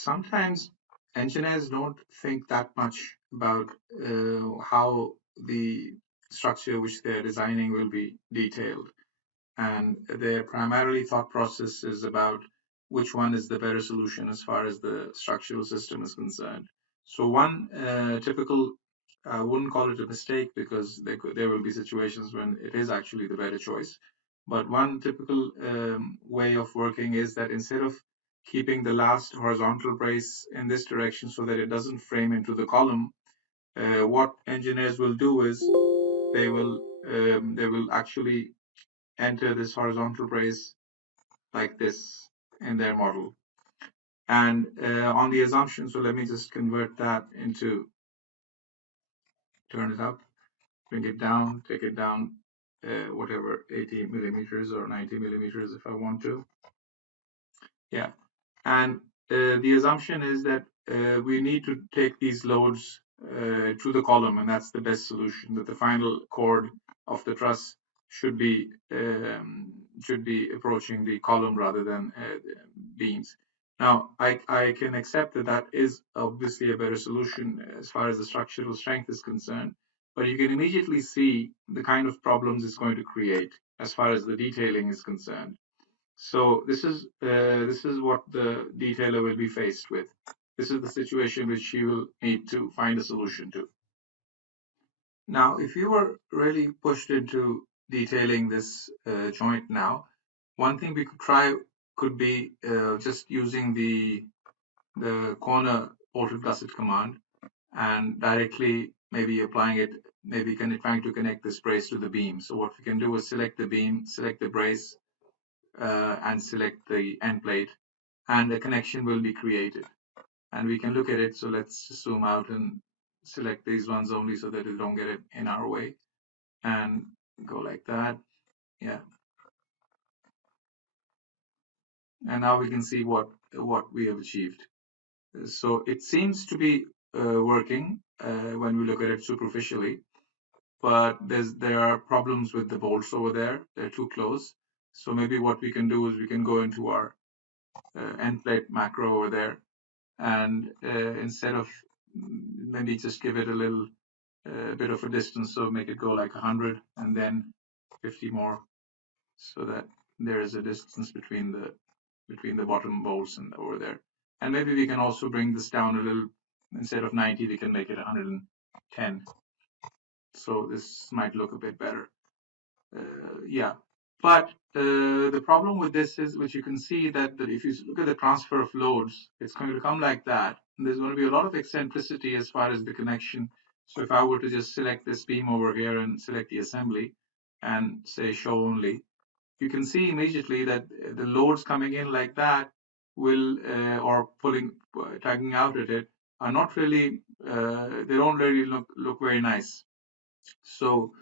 sometimes engineers don't think that much about how the structure which they're designing will be detailed. And their primarily thought process is about which one is the better solution as far as the structural system is concerned. So one typical, I wouldn't call it a mistake because there will be situations when it is actually the better choice. But one typical way of working is that instead of keeping the last horizontal brace in this direction so that it doesn't frame into the column, what engineers will do is they will actually enter this horizontal brace like this in their model. And on the assumption, so let me just convert that into, turn it up, bring it down, take it down, whatever, 80 millimeters or 90 millimeters if I want to. Yeah. And the assumption is that we need to take these loads to the column, and that's the best solution, that the final chord of the truss should be approaching the column rather than beams. Now, I can accept that that is obviously a better solution as far as the structural strength is concerned, but you can immediately see the kind of problems it's going to create as far as the detailing is concerned. So this is what the detailer will be faced with. This is the situation which he will need to find a solution to. Now, if you were really pushed into detailing this joint now, one thing we could try could be just using the corner bolted gusset command and directly maybe applying it, maybe trying to connect this brace to the beam. So what we can do is select the beam, select the brace, and select the end plate, and a connection will be created. And we can look at it. So let's zoom out and select these ones only so that it don't get it in our way, and go like that. Yeah. And now we can see what we have achieved. So it seems to be working when we look at it superficially, but there are problems with the bolts over there. They're too close. So maybe what we can do is we can go into our end plate macro over there, and instead of maybe just give it a little bit of a distance, so make it go like 100 and then 50 more, so that there is a distance between the bottom bolts and over there. And maybe we can also bring this down a little. Instead of 90, we can make it 110. So this might look a bit better. Yeah. But the problem with this is, which you can see, that if you look at the transfer of loads, it's going to come like that. And there's going to be a lot of eccentricity as far as the connection. So if I were to just select this beam over here and select the assembly and say show only, you can see immediately that the loads coming in like that will, or pulling, tagging out at it, are not really, they don't really look very nice. So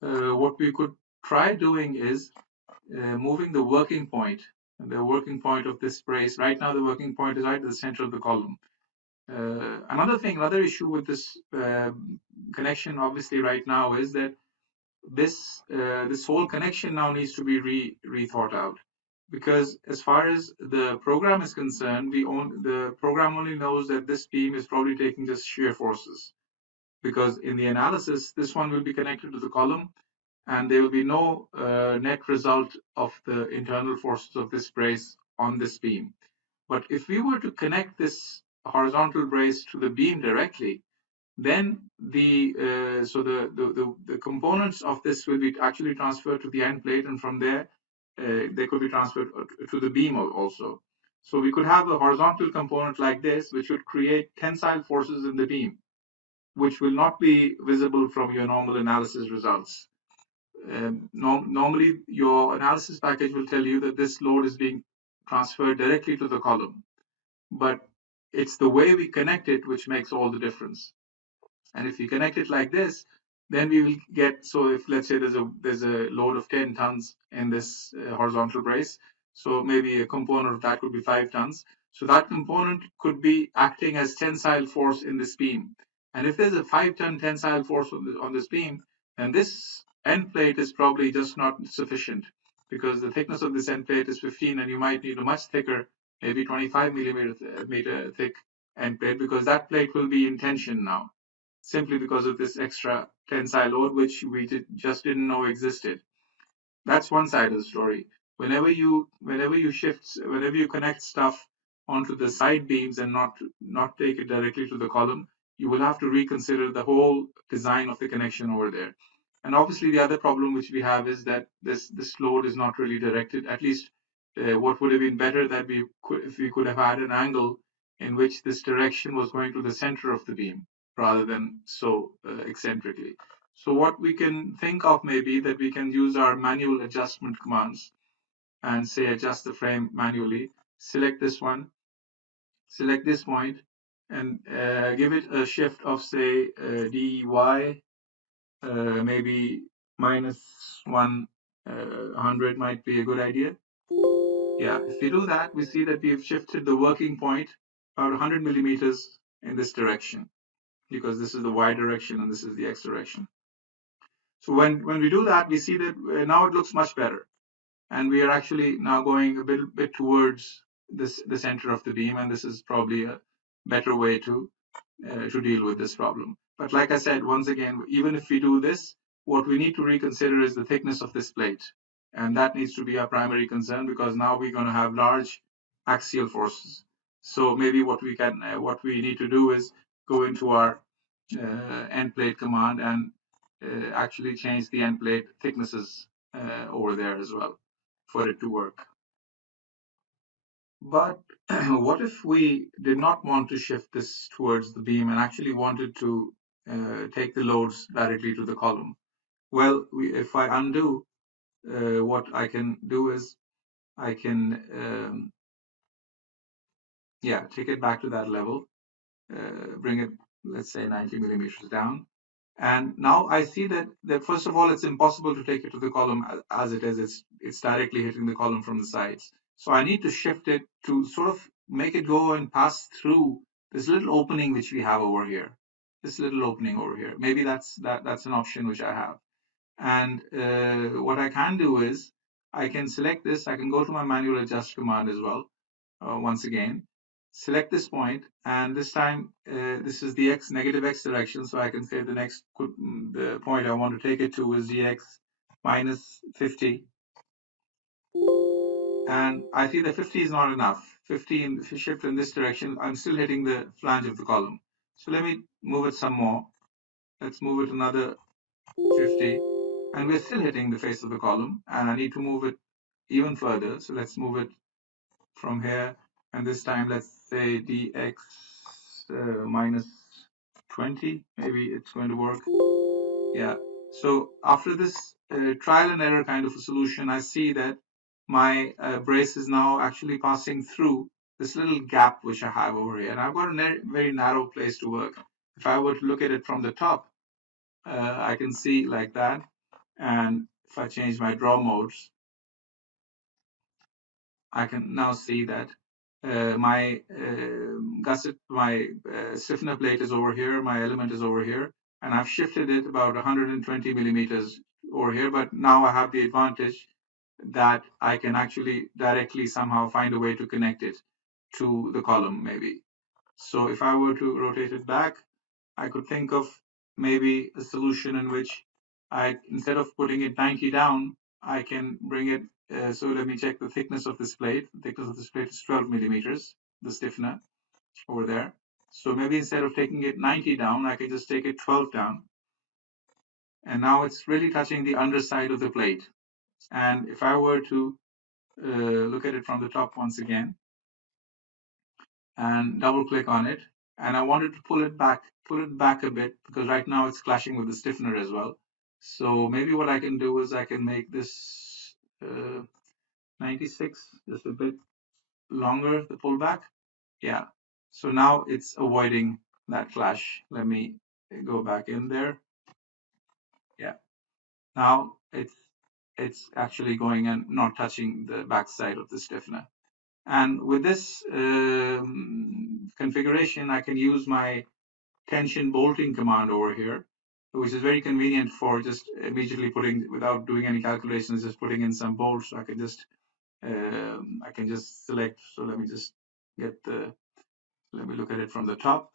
what we could try doing is moving the working point of this brace. Right now, the working point is right at the center of the column. Another issue with this connection, obviously, right now is that this whole connection now needs to be rethought out, because as far as the program is concerned, the program only knows that this beam is probably taking just shear forces, because in the analysis, this one will be connected to the column, and there will be no net result of the internal forces of this brace on this beam. But if we were to connect this horizontal brace to the beam directly, then the components of this will be actually transferred to the end plate, and from there they could be transferred to the beam also. So we could have a horizontal component like this, which would create tensile forces in the beam, which will not be visible from your normal analysis results. Normally, your analysis package will tell you that this load is being transferred directly to the column, but it's the way we connect it which makes all the difference. And if you connect it like this, then we will get, so if let's say there's a load of 10 tons in this horizontal brace, so maybe a component of that could be 5 tons. So that component could be acting as tensile force in this beam. And if there's a 5-ton tensile force on this beam, then this end plate is probably just not sufficient, because the thickness of this end plate is 15, and you might need a much thicker maybe 25 meter thick end plate, because that plate will be in tension now, simply because of this extra tensile load, which we just didn't know existed. That's one side of the story. Whenever you connect stuff onto the side beams and not take it directly to the column, you will have to reconsider the whole design of the connection over there. And obviously, the other problem which we have is that this load is not really directed. At least, what would have been better that if we could have had an angle in which this direction was going to the center of the beam rather than so eccentrically. So what we can think of maybe that we can use our manual adjustment commands and say adjust the frame manually, select this one, select this point, and give it a shift of say dy, maybe minus 100 might be a good idea. Yeah, if we do that, we see that we've shifted the working point about 100 millimeters in this direction, because this is the y direction and this is the x direction. So when we do that, we see that now it looks much better. And we are actually now going a bit towards the center of the beam, and this is probably a better way to deal with this problem. But like I said, once again, even if we do this, what we need to reconsider is the thickness of this plate. And that needs to be our primary concern, because now we're going to have large axial forces. So maybe what we need to do is go into our end plate command and actually change the end plate thicknesses over there as well for it to work. But what if we did not want to shift this towards the beam and actually wanted to take the loads directly to the column? Well, if I undo, what I can do is I can, take it back to that level, bring it, let's say 90 millimeters down. And now I see that first of all, it's impossible to take it to the column as it is. It's directly hitting the column from the sides. So I need to shift it to sort of make it go and pass through this little opening which we have over here. This little opening over here. Maybe that's an option which I have. And what I can do is I can select this. I can go to my manual adjust command as well. Once again, select this point, and this time this is the negative x direction, so I can say the point I want to take it to is dx minus 50, and I see that 50 is not enough. 50 in shift in this direction, I'm still hitting the flange of the column. So let me move it some more. Let's move it another 50, and we're still hitting the face of the column, and I need to move it even further. So let's move it from here, and this time let's say dx minus 20, maybe it's going to work. Yeah, so after this trial and error kind of a solution, I see that my brace is now actually passing through this little gap which I have over here, and I've got a very narrow place to work. If I were to look at it from the top, I can see like that, and if I change my draw modes, I can now see that my gusset, my stiffener plate is over here, my element is over here, and I've shifted it about 120 millimeters over here, but now I have the advantage that I can actually directly somehow find a way to connect it to the column maybe. So if I were to rotate it back, I could think of maybe a solution in which instead of putting it 90 down, I can bring it. So let me check the thickness of this plate. The thickness of this plate is 12 millimeters, the stiffener over there. So maybe instead of taking it 90 down, I can just take it 12 down. And now it's really touching the underside of the plate. And if I were to look at it from the top once again and double click on it, and I wanted to pull it back a bit, because right now it's clashing with the stiffener as well. So maybe what I can do is I can make this 96 just a bit longer, the pullback. Yeah. So now it's avoiding that clash. Let me go back in there. Yeah. Now it's actually going and not touching the backside of the stiffener. And with this configuration, I can use my tension bolting command over here, which is very convenient for just immediately putting, without doing any calculations, just putting in some bolts. So I can just I can just select. So let me just let me look at it from the top.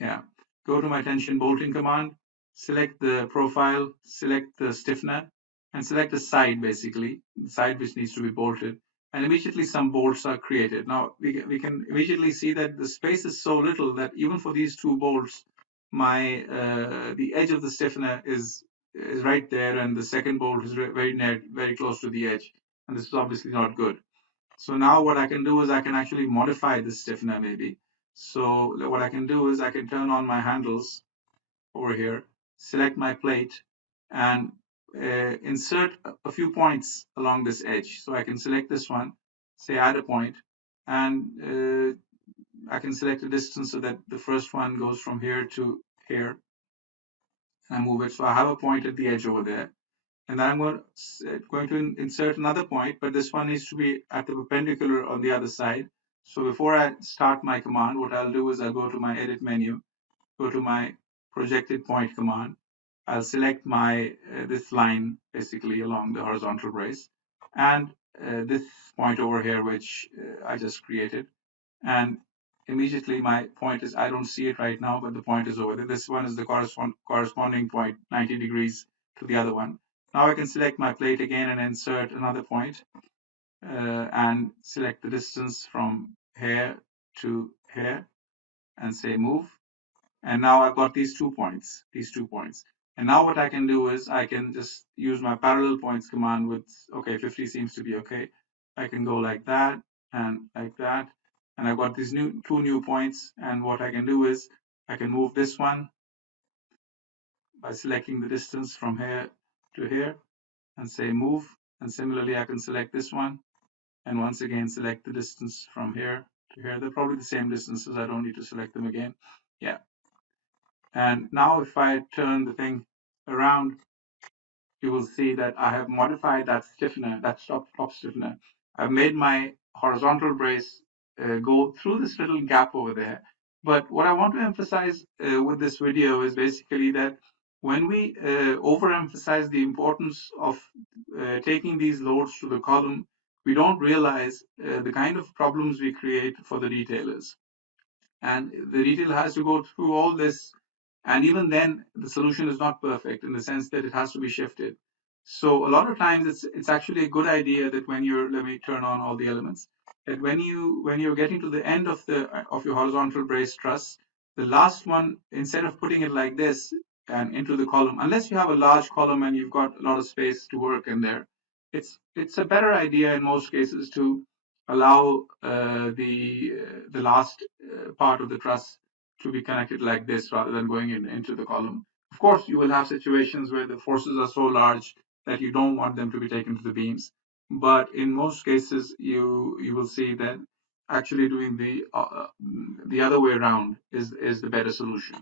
Yeah. Go to my tension bolting command, select the profile, select the stiffener, and select the side, basically, the side which needs to be bolted. And immediately some bolts are created. Now we can immediately see that the space is so little that even for these two bolts, the edge of the stiffener is right there, and the second bolt is very near, very close to the edge. And this is obviously not good. So now what I can do is I can actually modify this stiffener maybe. So what I can do is I can turn on my handles over here, select my plate, and insert a few points along this edge. So I can select this one, say add a point, and I can select a distance so that the first one goes from here to here, and I move it. So I have a point at the edge over there. And then I'm going to insert another point, but this one needs to be at the perpendicular on the other side. So before I start my command, what I'll do is I'll go to my edit menu, go to my projected point command. I'll select my this line basically along the horizontal brace, and this point over here, which I just created. And immediately my point is, I don't see it right now, but the point is over there. This one is the corresponding point, 90 degrees to the other one. Now I can select my plate again and insert another point, and select the distance from here to here and say move. And now I've got these 2 points, And now what I can do is I can just use my parallel points command with, okay, 50 seems to be okay. I can go like that and like that. And I've got these two new points. And what I can do is I can move this one by selecting the distance from here to here and say move. And similarly, I can select this one and once again select the distance from here to here. They're probably the same distances. I don't need to select them again. Yeah. And now if I turn the thing around, you will see that I have modified that stiffener, that top stiffener. I've made my horizontal brace go through this little gap over there. But what I want to emphasize with this video is basically that when we overemphasize the importance of taking these loads to the column, we don't realize the kind of problems we create for the detailers. And the retailer has to go through all this, and even then the solution is not perfect in the sense that it has to be shifted. So a lot of times it's actually a good idea that when you're, let me turn on all the elements, that when you're getting to the end of your horizontal brace truss, the last one, instead of putting it like this and into the column, unless you have a large column and you've got a lot of space to work in there, it's a better idea in most cases to allow the last part of the truss to be connected like this rather than going into the column. Of course, you will have situations where the forces are so large that you don't want them to be taken to the beams. But in most cases, you will see that actually doing the other way around is the better solution.